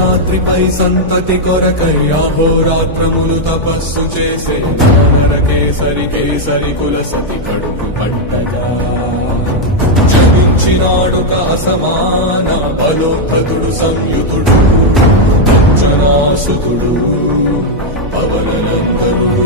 అంజనాద్రిపై సంతతి కొరకై అహోరాత్రములు తపస్సు చేసే వానర కేసరి కేసరి కుల సతి కడుపు పట్టగా జనించినాడొక అసమాన బలోద్ధతుడు సంయుతుడు అంజనాసుతుడు పవననందనుడు.